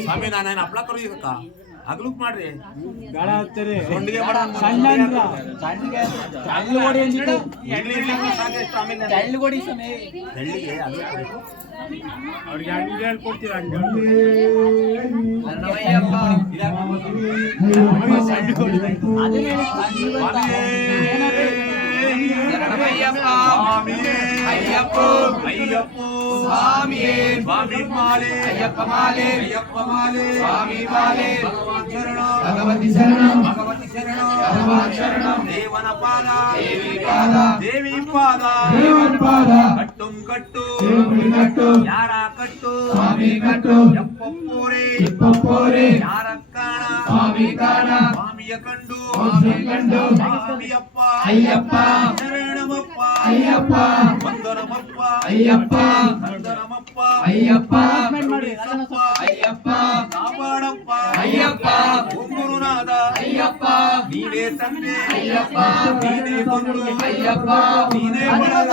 ಸ್ವಾಮಿ ನಾನು ಹಪ್ಳ ಕರೋದಕ್ಕ ಹಗ್ಲುಕ್ ಮಾಡ್ರಿ ಅವ್ರಿಗೆ ಹಂಗೆ ಹೇಳ್ಕೊಡ್ತೀರ ಭಗವತಿ ಶರಣಂ ದೇವನ ಪಾದ ದೇವಿ ಪಾದ ಕಟ್ಟು ಯಾರ ಕಟ್ಟು ಎಪ್ಪಪ್ಪೋರೆ ಯಾರ ಕಾಣ ಸ್ವಾಮಿಯ ಕಂಡು ಸ್ವಾಮಿಯಪ್ಪ ಶರಣಮಪ್ಪ ವಂದನಮಪ್ಪ ಕಾಪಾಡಪ್ಪ ಗುರುನಾಥ ನೀನೇ ತಂದೆ ನೀನೇ ಬಂಧು ನೀನೇ ಬಳಗ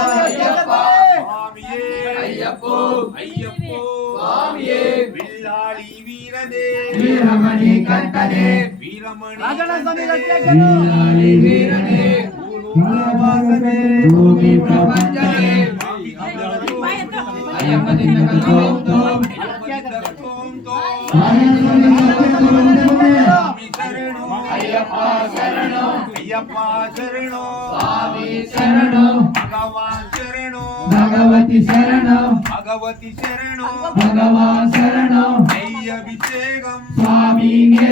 ಸ್ವಾಮಿಯೇ ಬಿಲ್ಲಾಳಿ ವೀರನೇ ವೀರಮಣಿ ಕಂಠನೆ ವೀರನೇ ಭೂಮಿ ಪ್ರಪಂಚನೇ ಅಯ್ಯಪ್ಪನಿಂದ ಅಯ್ಯಪ್ಪ ಶರಣು ಸ್ವಾಮಿ ಶರಣು ಭಗವಾನ್ ಶರಣು ಭಗವತಿ ಶರಣು ಭಗವಾನ್ ಶರಣು ಅಭಿಷೇಕಂ ಸ್ವಾಮಿಗೆ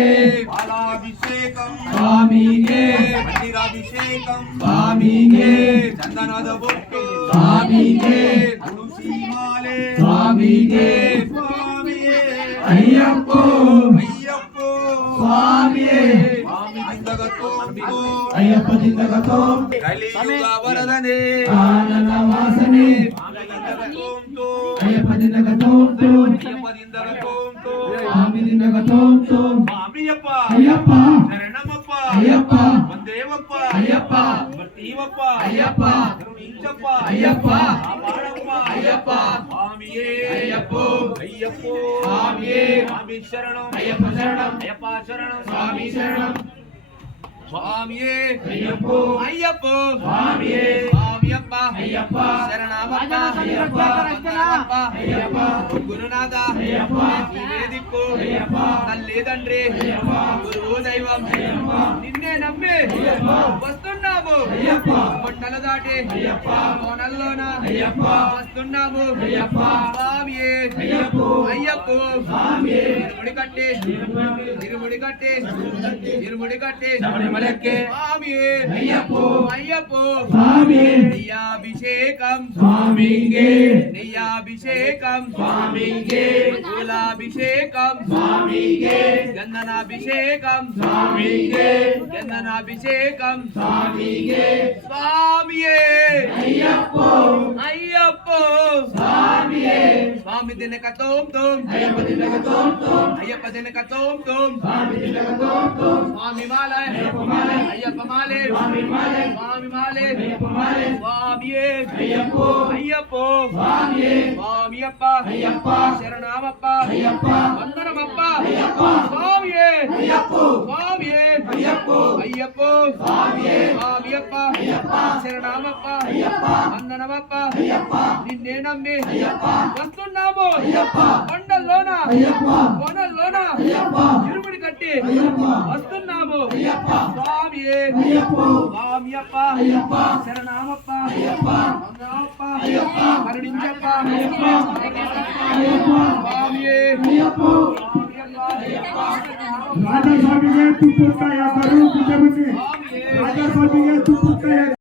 ಬಾಲಾಭಿಷೇಕಂ ಸ್ವಾಮಿಗೆ ಮಂದಿರಾಭಿಷೇಕಂ ಸ್ವಾಮಿಗೆ ಚಂದನದ ಬೊಟ್ಟು ಸ್ವಾಮಿಗೆ ತುಳಸಿ ಮಾಲೆ ಸ್ವಾಮಿಗೆ ಸ್ವಾಮಿಯೇ ಅಯ್ಯಪ್ಪೋ ಸ್ವಾಮಿಯೇ ಅಯ್ಯಪ್ಪದಿಂದ ಕಲಿಯುಗ ವರದನೆ ಆನನ ವಾಸನೆ ಅಯ್ಯಪ್ಪದಿಂದ ಸ್ವಾಮಿದಿಂದ ಸ್ವಾಮಿಯಪ್ಪ ಅಯ್ಯಪ್ಪ ಶರಣಮಪ್ಪ ಅಯ್ಯಪ್ಪ ಒಂದೇವಪ್ಪ ಅಯ್ಯಪ್ಪ ಬರ್ತೀವಪ್ಪ ಅಯ್ಯಪ್ಪ ಕರುಣೀಂಚಪ್ಪ ಅಯ್ಯಪ್ಪ ಕಾಪಾಡಪ್ಪ ಅಯ್ಯಪ್ಪ ಸ್ವಾಮಿಯೇ ಅಯ್ಯಪ್ಪೋ ಸ್ವಾಮಿಯೇ ಸ್ವಾಮಿ ಶರಣಂ ಅಯ್ಯಪ್ಪ ಶರಣಂ ಅಯ್ಯಪ್ಪ ಶರಣಂ ಸ್ವಾಮಿ ಶರಣಂ ಸ್ವಾಮಿಯೇ ಅಯ್ಯಪ್ಪೋ ಸ್ವಾಮಿಯೇ ಸ್ವಾಮಿಯಪ್ಪ ಅಯ್ಯಪ್ಪ ಶರಣಮಪ್ಪ ಅಯ್ಯಪ್ಪ ವಂದನಮಪ್ಪ ಅಯ್ಯಪ್ಪ గురునాథ అయ్యప్ప నీవే దిక్కు అయ్యప్ప తల్లిదండ్రి అయ్యప్ప గురువు దైవం అయ్యప్ప నిన్నే నమ్మి అయ్యప్ప వస్తున్నాము అయ్యప్ప కొండలు దాటి అయ్యప్ప కోనల్లోన అయ్యప్ప వస్తున్నాము అయ్యప్ప స్వామియే అయ్యప్ప స్వామియే తిరుముడి కట్టి శబరిమలకే స్వామియే అయ్యప్ప స్వామియే నెయ్యాభిషేకం స్వామికే నెయ్యాభిషేకం స్వామికే పూలాభిషేకం స్వామికే గంధనాభిషేకం స్వామికే గంధనాభిషేకం స్వామికే స్వామియే అయ్యప్ప స్వామియే స్వామి దినక తోం తోం అయ్యప్ప దినక తోం తోం అయ్యప్ప దినక తోం తోం స్వామి దినక తోం తోం స్వామి మాల అయ్యప్ప మాల అయ్యప్ప మాలే స్వామి మాల స్వామి మాలే అయ్యప్ప మాల స్వామియే అయ్యప్ప స్వామియే స్వామియప్ప అయ్యప్ప శరణమప్ప అయ్యప్ప వందనమప్ప అయ్యప్ప స్వామియే అయ్యప్ప స్వామియే అయ్యప్ప అయ్యప్ప స్వామియే స్వామియప్ప అయ్యప్ప శరణమప్ప అయ్యప్ప వందనమప్ప అయ్యప్ప నిన్నే నమ్మి అయ్యప్ప వస్తున్నాము అయ్యప్ప కొండల్లోన అయ్యప్ప కోనల్లోన అయ్యప్ప ఇరుముడి కట్టి అయ్యప్ప వస్తున్నాము అయ్యప్ప స్వామియే అయ్యప్ప స్వామియప్ప అయ్యప్ప శరణమప్ప అయ్యప్ప వందనమప్ప అయ్యప్ప కరుణించప్ప అయ్యప్ప అయ్యప్ప స్వామియే అయ్యప్ప అయ్యప్ప ರಾಜಾ ಸ್ವಾಮಿಗೆ ತುಪ್ಪುಕಾಯ ಕರು ಪೂಜೆ ಬನ್ನಿ ರಾಜಾ ಸ್ವಾಮಿಗೆ ತುಪ್ಪುಕಾಯ